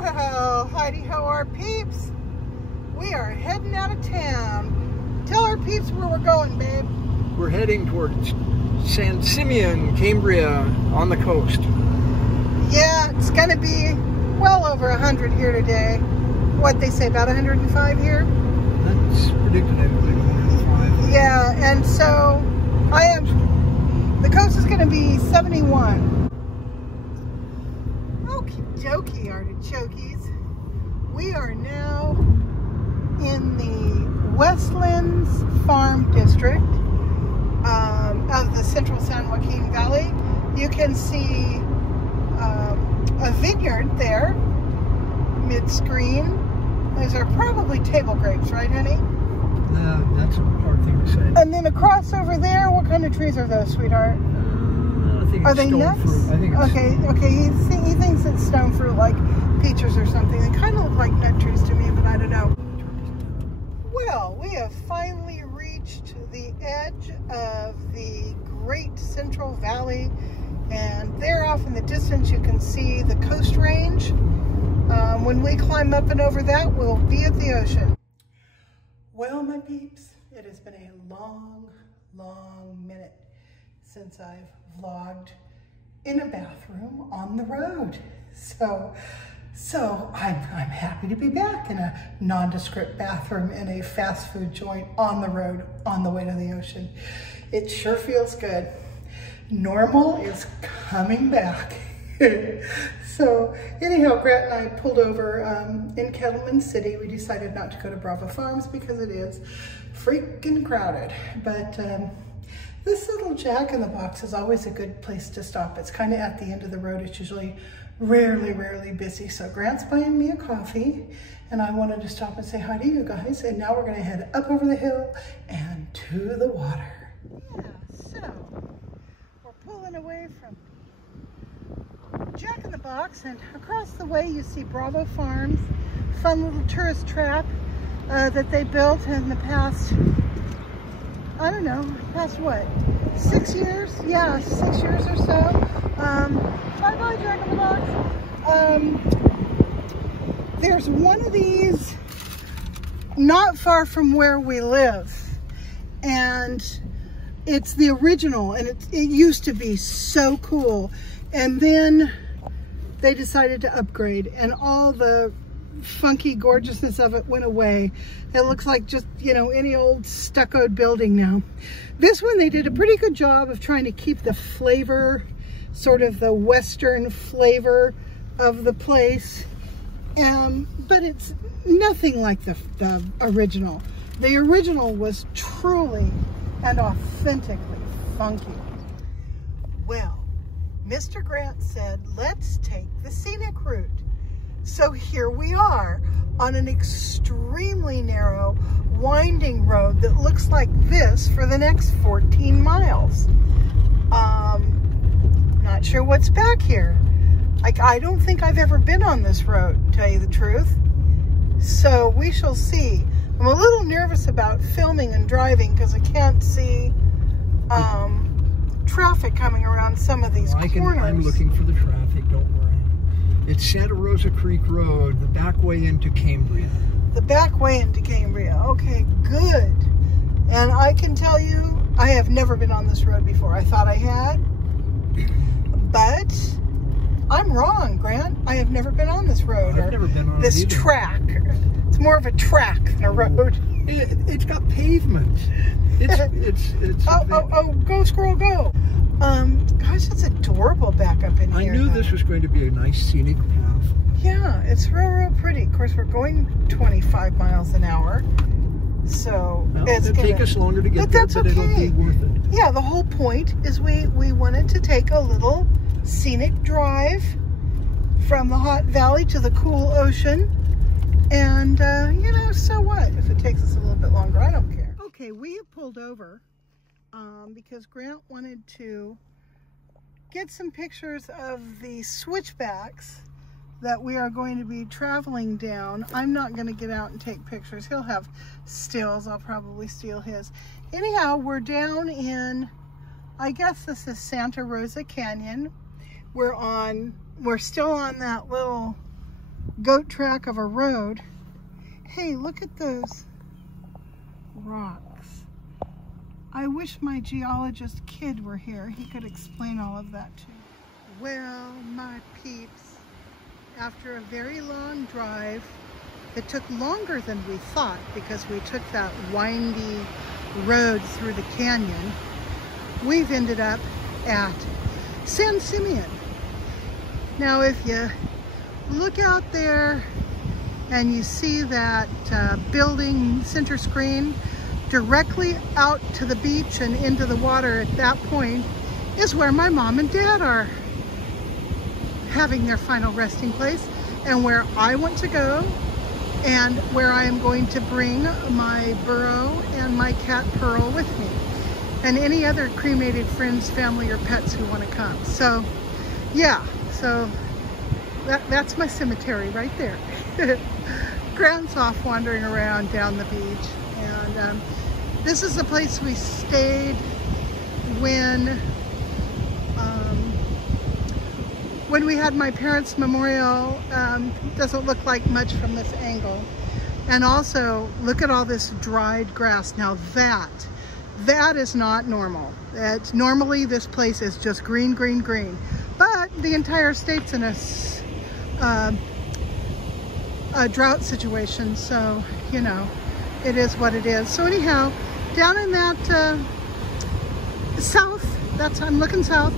Well, Heidi ho, our peeps. We are heading out of town. Tell our peeps where we're going, babe. We're heading towards San Simeon, Cambria, on the coast. Yeah, it's gonna be well over 100 here today. What they say, about 105 here? That's predicted, I believe, 105. Yeah, and so the coast is gonna be 71. Okie dokie, artichokes. We are now in the Westlands Farm District of the Central San Joaquin Valley. You can see a vineyard there, mid-screen. Those are probably table grapes, right, honey? That's a hard thing to say. And then across over there, what kind of trees are those, sweetheart? I think Are it's they stone nuts? fruit. I think it's Okay. He thinks it's stone fruit, like peaches or something. They kind of look like nut trees to me, but I don't know. Well, we have finally reached the edge of the Great Central Valley, and there off in the distance you can see the Coast Range. When we climb up and over that, we'll be at the ocean. Well, my peeps, it has been a long, long minute since I've vlogged in a bathroom on the road. So I'm happy to be back in a nondescript bathroom in a fast food joint on the road on the way to the ocean. It sure feels good. Normal is coming back. So anyhow, Grant and I pulled over in Kettleman City. We decided not to go to Bravo Farms because it is freaking crowded. But this little Jack in the Box is always a good place to stop. It's kind of at the end of the road. It's usually rarely busy. So Grant's buying me a coffee, and I wanted to stop and say hi to you guys. And now we're gonna head up over the hill and to the water. Yeah, so we're pulling away from Jack in the Box, and across the way you see Bravo Farms, fun little tourist trap that they built in the past, I don't know, past what, 6 years? Yeah, 6 years or so. Bye-bye, Jack in the Box. There's one of these not far from where we live, and it's the original, and it used to be so cool. And then they decided to upgrade, and all the funky gorgeousness of it went away. It looks like just, you know, any old stuccoed building now. This one, they did a pretty good job of trying to keep the flavor, sort of the Western flavor of the place. But it's nothing like the original. The original was truly and authentically funky. Well, Mr. Grant said, let's take the scenic route. So here we are on an extremely narrow, winding road that looks like this for the next 14 miles. Not sure what's back here. I don't think I've ever been on this road, to tell you the truth. So we shall see. I'm a little nervous about filming and driving because I can't see traffic coming around some of these corners. I'm looking for the traffic, don't worry. It's Santa Rosa Creek Road, the back way into Cambria. The back way into Cambria. Okay, good. And I can tell you, I have never been on this road before. I thought I had, but I'm wrong, Grant. I have never been on this road. I've never been on this track. It's more of a track than a road. It's got pavement. Oh, go squirrel, go. Gosh, it's adorable back up in here. I knew this was going to be a nice scenic path. Yeah, it's real pretty. Of course, we're going 25 miles an hour. So it'll take us longer to get there, but it'll be worth it. Yeah, the whole point is we wanted to take a little scenic drive from the hot valley to the cool ocean. And, you know, so what? If it takes us a little bit longer, I don't care. Okay, we have pulled over because Grant wanted to get some pictures of the switchbacks that we are going to be traveling down. I'm not going to get out and take pictures. He'll have stills. I'll probably steal his. Anyhow, we're down in, I guess this is Santa Rosa Canyon. We're still on that little goat track of a road. Hey, look at those rocks. I wish my geologist kid were here. He could explain all of that too. Well, my peeps, after a very long drive, it took longer than we thought because we took that windy road through the canyon. We've ended up at San Simeon. Now, if you look out there and you see that building center screen, directly out to the beach and into the water at that point is where my mom and dad are having their final resting place, and where I want to go, and where I am going to bring my burro and my cat Pearl with me, and any other cremated friends, family, or pets who want to come. So yeah, so that's my cemetery right there. Grant's off wandering around down the beach, and this is the place we stayed when we had my parents' memorial. Doesn't look like much from this angle. And also, look at all this dried grass. Now that is not normal. Normally this place is just green, green, green. But the entire state's in a drought situation, so, you know, it is what it is. So anyhow, down in that south, I'm looking south,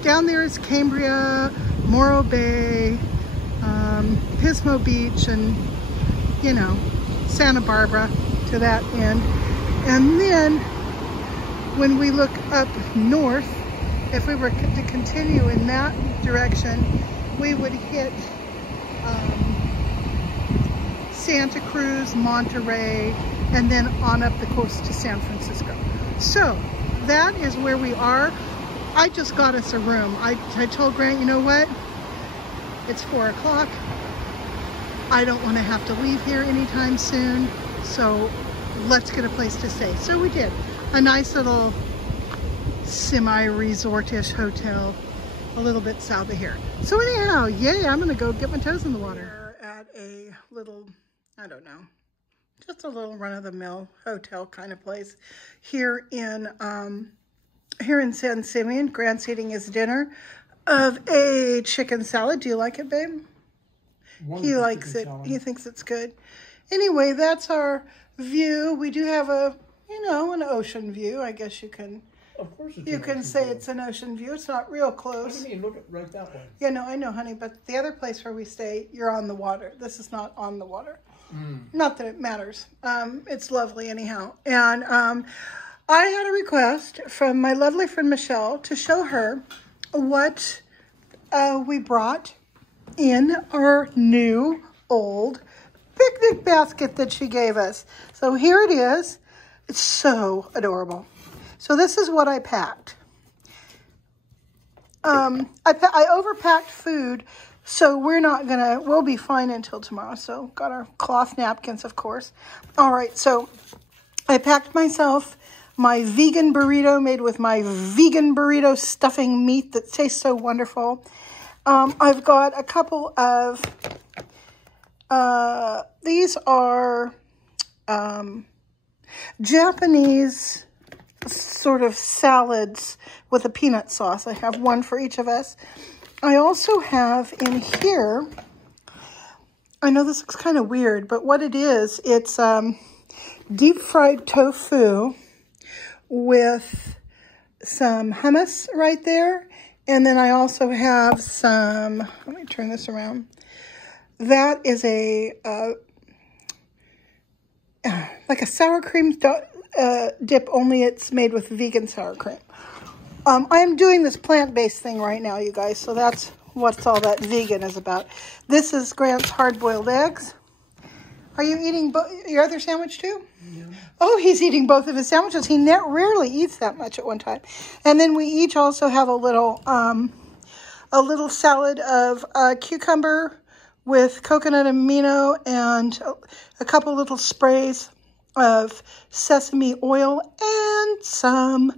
down there is Cambria, Morro Bay, Pismo Beach, and, you know, Santa Barbara to that end. And then when we look up north, if we were to continue in that direction, we would hit Santa Cruz, Monterey, and then on up the coast to San Francisco. So that is where we are. I just got us a room. I told Grant, you know what? It's 4 o'clock. I don't want to have to leave here anytime soon. So let's get a place to stay. So we did. A nice little semi-resort-ish hotel a little bit south of here. So anyhow, yay, I'm going to go get my toes in the water. We're at a little, I don't know, just a little run-of-the-mill hotel kind of place here in San Simeon. Grant's eating his dinner of a chicken salad. Do you like it, babe? He likes it. He thinks it's good. Anyway, that's our view. We do have a, you know, an ocean view. I guess you can. Of course it's you can say it's an ocean view. It's not real close. What do you mean? Look at right that way. Yeah, no, I know, honey. But the other place where we stay, you're on the water. This is not on the water. Not that it matters. It's lovely anyhow. And I had a request from my lovely friend Michelle to show her what we brought in our new old picnic basket that she gave us. So here it is. It's so adorable. So this is what I packed. I overpacked food, so we'll be fine until tomorrow. So got our cloth napkins, of course. All right, so I packed myself my vegan burrito made with my vegan burrito stuffing meat that tastes so wonderful. I've got a couple of, these are Japanese sort of salads with a peanut sauce. I have one for each of us. I also have in here, I know this looks kind of weird, but what it is, it's deep fried tofu with some hummus right there. And then I also have some, let me turn this around. That is a, like a sour cream dip, only it's made with vegan sour cream. I am doing this plant-based thing right now, you guys, so that's what all that vegan is about. This is Grant's hard-boiled eggs. Are you eating your other sandwich too? Yeah. Oh, he's eating both of his sandwiches. He rarely eats that much at one time. And then we each also have a little salad of cucumber with coconut amino and a couple little sprays of sesame oil and some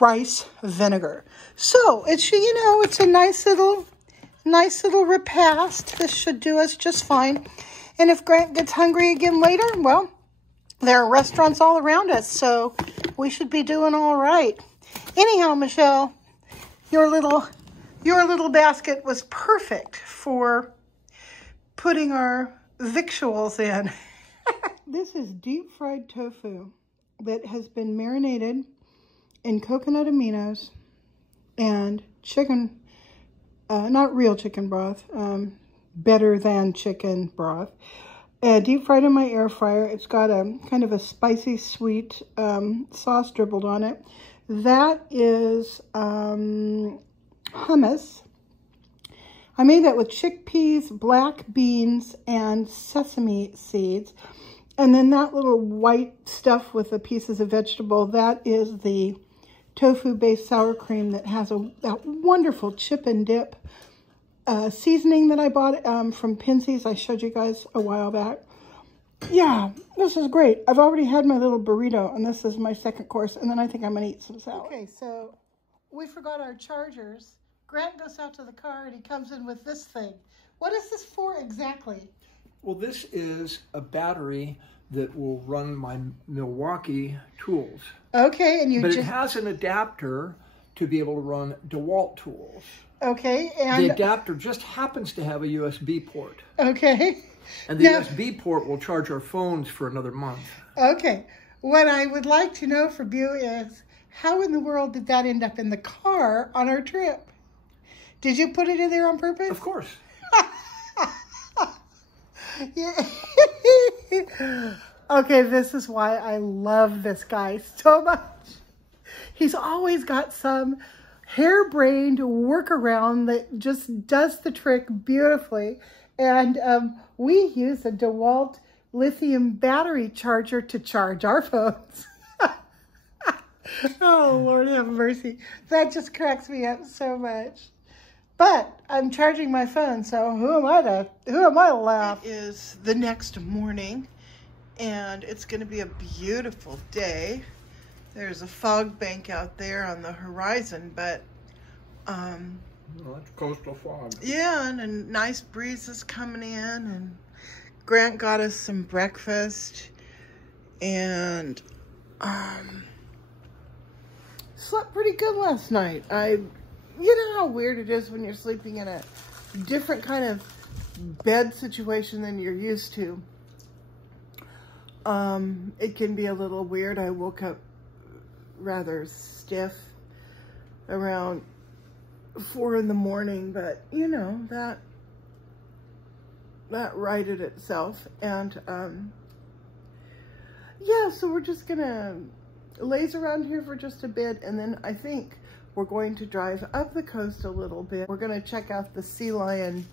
rice vinegar. So it's, you know, it's a nice little nice little repast. This should do us just fine. And if Grant gets hungry again later, well, there are restaurants all around us, so we should be doing all right. Anyhow, Michelle, your little basket was perfect for putting our victuals in. This is deep fried tofu that has been marinated in coconut aminos and chicken, not real chicken broth, better than chicken broth. Deep fried in my air fryer. It's got a kind of a spicy sweet sauce dribbled on it. That is hummus. I made that with chickpeas, black beans, and sesame seeds. And then that little white stuff with the pieces of vegetable, that is the tofu-based sour cream that has that wonderful chip and dip seasoning that I bought from Pinsy's. I showed you guys a while back. Yeah, this is great. I've already had my little burrito, and this is my second course, and then I think I'm going to eat some salad. Okay, so we forgot our chargers. Grant goes out to the car, and he comes in with this thing. What is this for exactly? Well, this is a battery that will run my Milwaukee tools. Okay, and But it has an adapter to be able to run DeWalt tools. Okay, and... the adapter just happens to have a USB port. Okay. And the USB port will charge our phones for another month. Okay. What I would like to know from you is, how in the world did that end up in the car on our trip? Did you put it in there on purpose? Of course. Yeah. Okay, this is why I love this guy so much. He's always got some harebrained workaround that just does the trick beautifully. And we use a DeWalt lithium battery charger to charge our phones. Oh, Lord have mercy. That just cracks me up so much. But I'm charging my phone, so who am I to laugh? It is the next morning, and it's going to be a beautiful day. There's a fog bank out there on the horizon, but well, it's coastal fog. Yeah, and a nice breeze is coming in, and Grant got us some breakfast, and slept pretty good last night. You know how weird it is when you're sleeping in a different kind of bed situation than you're used to. It can be a little weird. I woke up rather stiff around 4 in the morning, but you know, that righted itself. And yeah, so we're just gonna laze around here for just a bit, and then I think we're going to drive up the coast a little bit. We're gonna check out the sea lion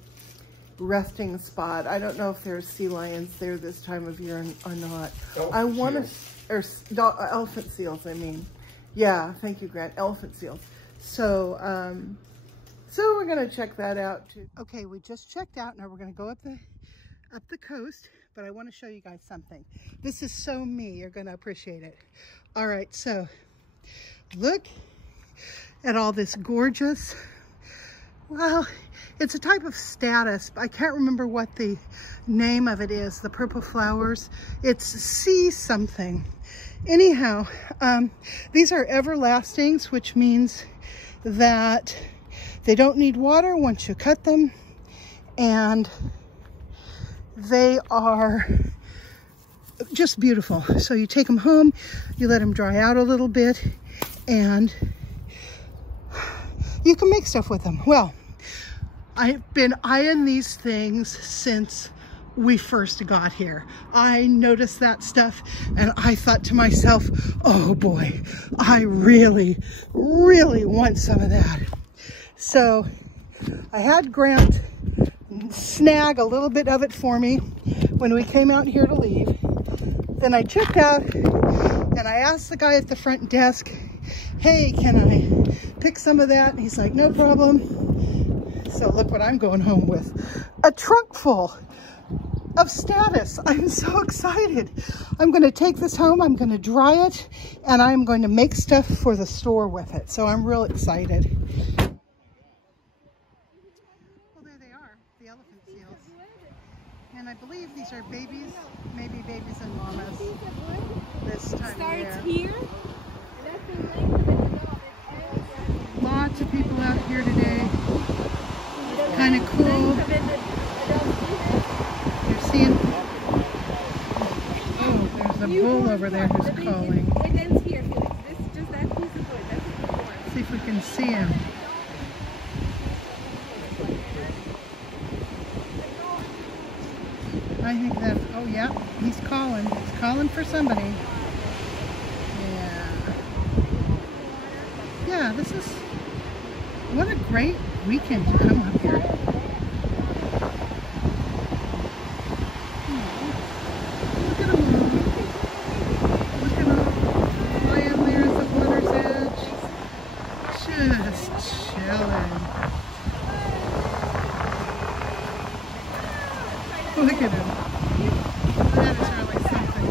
resting spot. I don't know if there's sea lions there this time of year or not. I want to, or elephant seals, I mean. Yeah, thank you, Grant. Elephant seals. So, so we're gonna check that out too. Okay, we just checked out. Now we're gonna go up the coast, but I want to show you guys something. This is so me. You're gonna appreciate it. All right, so look at all this gorgeous, well, it's a type of statice. I can't remember what the name of it is, the purple flowers. It's sea something. Anyhow, these are everlastings, which means that they don't need water once you cut them, and they are just beautiful. So you take them home, you let them dry out a little bit, and you can make stuff with them. Well, I've been eyeing these things since we first got here. I noticed that stuff and I thought to myself, oh boy, I really, really want some of that. So I had Grant snag a little bit of it for me when we came out here to leave. Then I checked out and I asked the guy at the front desk, hey, can I pick some of that? And he's like, no problem. So look what I'm going home with. A trunk full of status. I'm so excited. I'm going to take this home, I'm going to dry it, and I'm going to make stuff for the store with it. So I'm real excited. Well, the elephant seals. And I believe these are babies, maybe babies and mamas this time of year. Starts here, and that's the length of it. Lots of people out here today. Kind of cool. You're seeing, oh, there's a bull over there who's calling. It ends here, Felix. This is just that piece of wood. That's what it's for. See if we can see him. I think that, oh yeah, he's calling. He's calling for somebody. Yeah. Yeah, this is, what a great weekend to come up here. Look at him. Look at him lying there at the water's edge. Just chilling. Look at him. That is really something.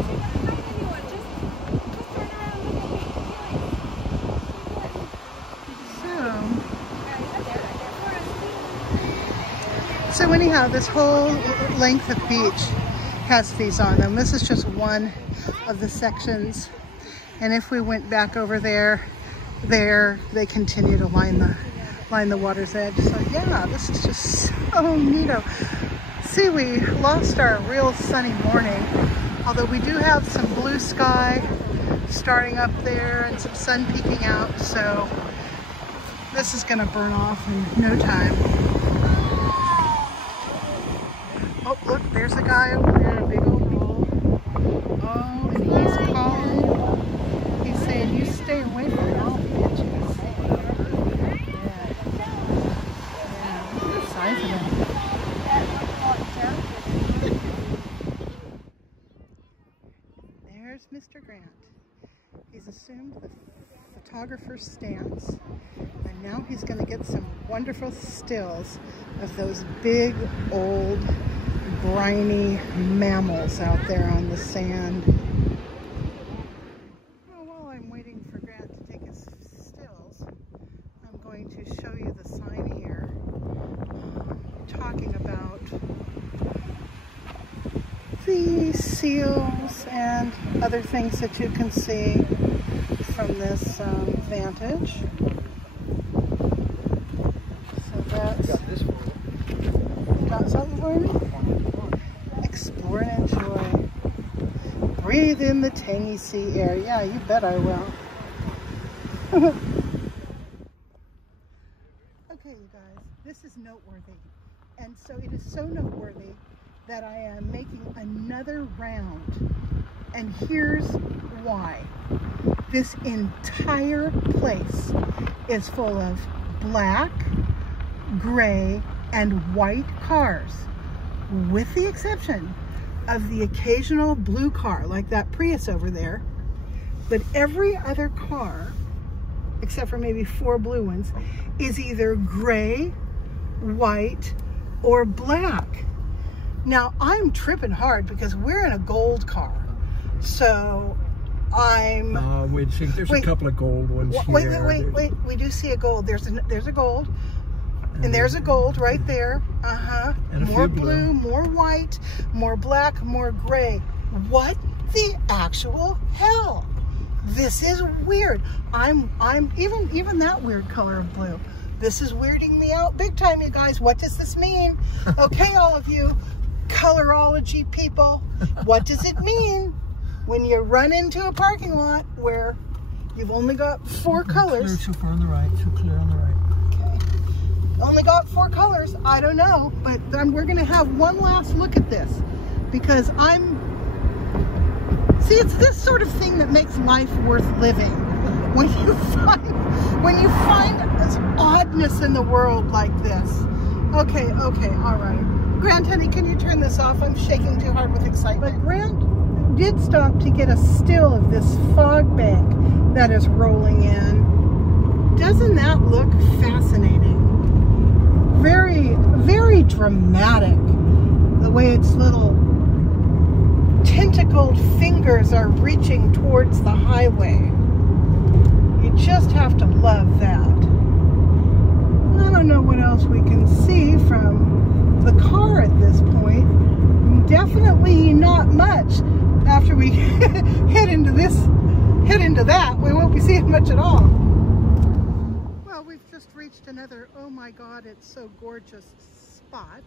So anyhow, this whole length of beach has these on them. This is just one of the sections. And if we went back over there, they continue to line the water's edge. So yeah, this is just so neato. See, we lost our real sunny morning, although we do have some blue sky starting up there and some sun peeking out, so this is gonna burn off in no time. Oh, look, there's a guy over there, a big old bull. Oh, and he's calling. He's saying, you stay away from all the bitches. Yeah, look at the size of him. There's Mr. Grant. He's assumed the photographer's stance, and now he's going to get some wonderful stills of those big, old, briny mammals out there on the sand. Well, while I'm waiting for Grant to take his stills, I'm going to show you the sign here talking about the seals and other things that you can see from this vantage. So that's... Got this one. Got something for me? Explore and enjoy. Breathe in the tangy sea air. Yeah, you bet I will. Okay, you guys, this is noteworthy. And so it is so noteworthy that I am making another round. And here's why. This entire place is full of black, gray, and white cars, with the exception of the occasional blue car, like that Prius over there. But every other car, except for maybe 4 blue ones, is either gray, white, or black. Now, I'm tripping hard because we're in a gold car. So I'm... wait, see, there's a couple of gold ones here. Wait. We do see a gold. There's a gold. And there's a gold right there. And more blue, more white, more black, more gray. What the actual hell? This is weird. I'm even that weird color of blue. This is weirding me out big time, you guys. What does this mean? Okay, all of you colorology people, what does it mean when you run into a parking lot where you've only got 4 colors? Too far on the right, too clear on the right. Okay. Only got 4 colors. I don't know, but we're going to have one last look at this because see, it's this sort of thing that makes life worth living. When you find this oddness in the world like this. Okay, all right. Grant, honey, can you turn this off? I'm shaking too hard with excitement. But Grant did stop to get a still of this fog bank that is rolling in. Doesn't that look fascinating? Very, very dramatic. The way its little tentacled fingers are reaching towards the highway. You just have to love that. I don't know what else we can see from the definitely not much. After we head into that, we won't be seeing much at all. Well, we've just reached another, oh my God, it's so gorgeous spot.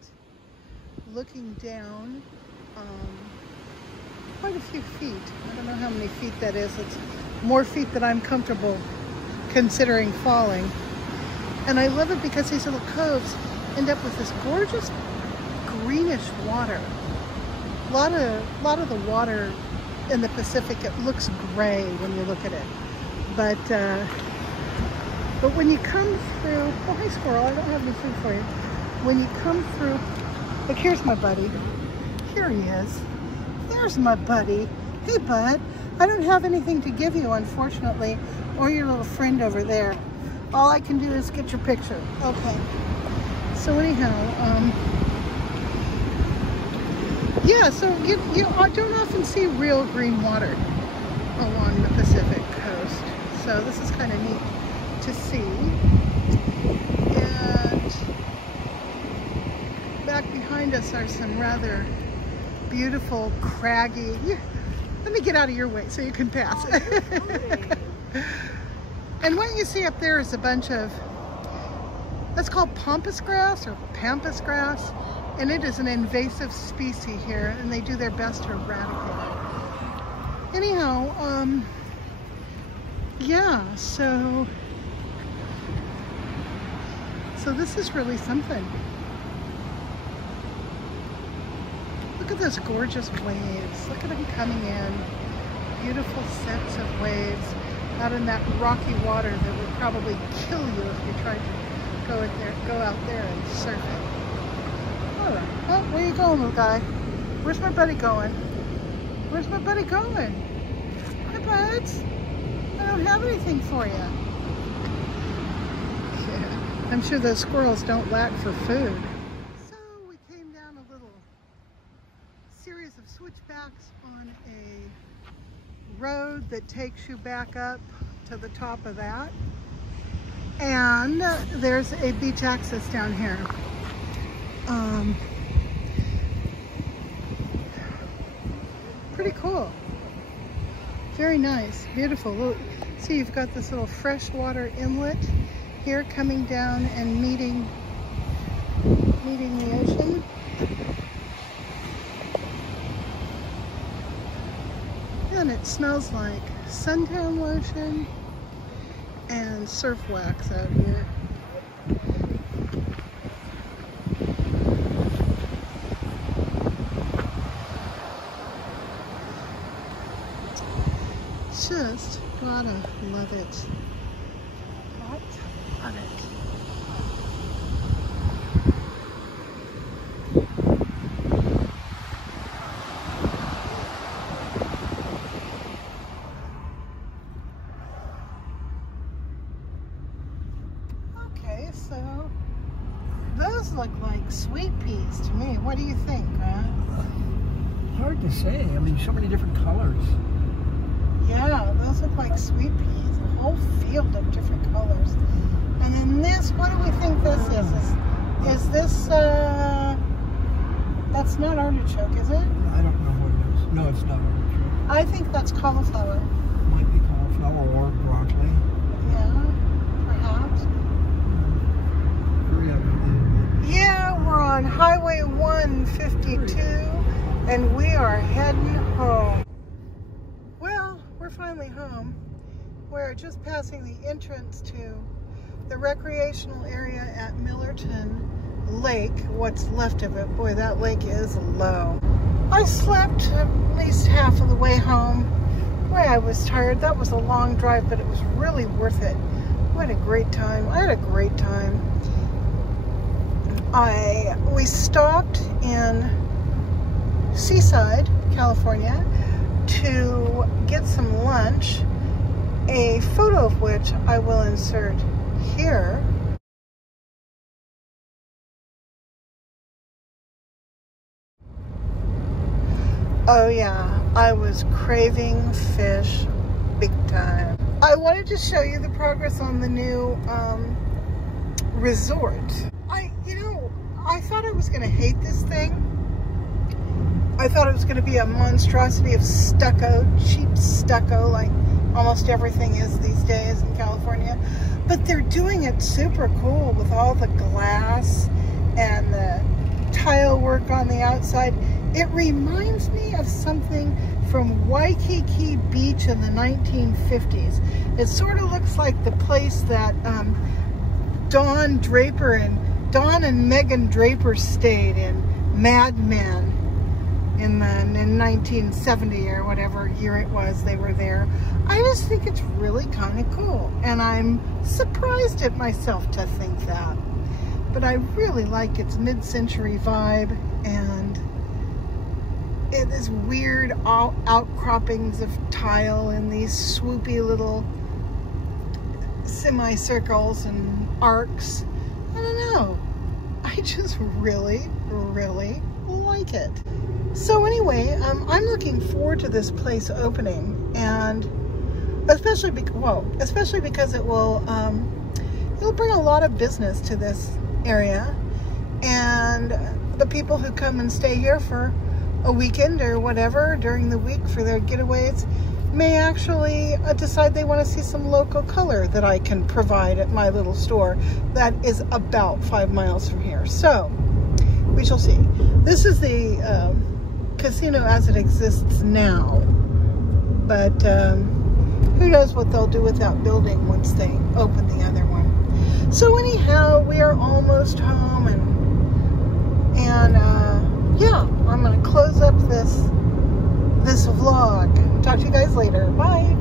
Looking down quite a few feet. I don't know how many feet that is. It's more feet than I'm comfortable considering falling. And I love it because these little coves end up with this gorgeous greenish water. A lot of the water in the Pacific, it looks gray when you look at it. But when you come through, oh hey squirrel, I don't have any food for you. When you come through, look, here's my buddy. Here he is. There's my buddy. Hey bud, I don't have anything to give you, unfortunately, or your little friend over there. All I can do is get your picture. Okay. So anyhow, yeah, so you don't often see real green water along the Pacific coast. So this is kind of neat to see. And back behind us are some rather beautiful, craggy, let me get out of your way so you can pass. And what you see up there is a bunch of, that's called pampas grass or pampas grass. And it is an invasive species here, and they do their best to eradicate it. Anyhow, yeah, so this is really something. Look at those gorgeous waves. Look at them coming in. Beautiful sets of waves out in that rocky water that would probably kill you if you tried to go out there and surf it. Oh, where are you going, little guy? Where's my buddy going? Where's my buddy going? Hi, buds. I don't have anything for you. Yeah, I'm sure those squirrels don't lack for food. So we came down a little series of switchbacks on a road that takes you back up to the top of that. And there's a beach access down here. Pretty cool. Very nice, beautiful. Look, see, you've got this little freshwater inlet here coming down and meeting the ocean. And it smells like suntan lotion and surf wax out here. Just gotta love it. Got to love it. Okay, so those look like sweet peas to me. What do you think, Grant? Hard to say. I mean, so many different colors. Yeah, those look like sweet peas. A whole field of different colors. And then this, what do we think this is? Is this, that's not artichoke, is it? I don't know what it is. No, it's not artichoke. I think that's cauliflower. Might be cauliflower or broccoli. Yeah, perhaps. Yeah, we're on Highway 152, and we are heading home. We're finally home. We're just passing the entrance to the recreational area at Millerton Lake. What's left of it. Boy, that lake is low. I slept at least half of the way home. Boy, I was tired. That was a long drive, but it was really worth it. We had a great time. I had a great time. We stopped in Seaside, California, to get some lunch, a photo of which I will insert here. Oh yeah, I was craving fish big time. I wanted to show you the progress on the new resort. I thought I was gonna hate this thing. I thought it was going to be a monstrosity of stucco, cheap stucco, like almost everything is these days in California. But they're doing it super cool with all the glass and the tile work on the outside. It reminds me of something from Waikiki Beach in the 1950s. It sort of looks like the place that Don and Megan Draper stayed in Mad Men in 1970 or whatever year it was they were there. I just think it's really kind of cool, and I'm surprised at myself to think that. But I really like its mid-century vibe, and it is weird outcroppings of tile and these swoopy little semicircles and arcs. I don't know. I just really, really like it. So anyway, I'm looking forward to this place opening, and especially because it will it'll bring a lot of business to this area, and the people who come and stay here for a weekend or whatever during the week for their getaways may actually decide they want to see some local color that I can provide at my little store that is about 5 miles from here. So we shall see. This is the casino as it exists now, but who knows what they'll do with that building once they open the other one. So anyhow, we are almost home, and yeah, I'm gonna close up this vlog. Talk to you guys later. Bye.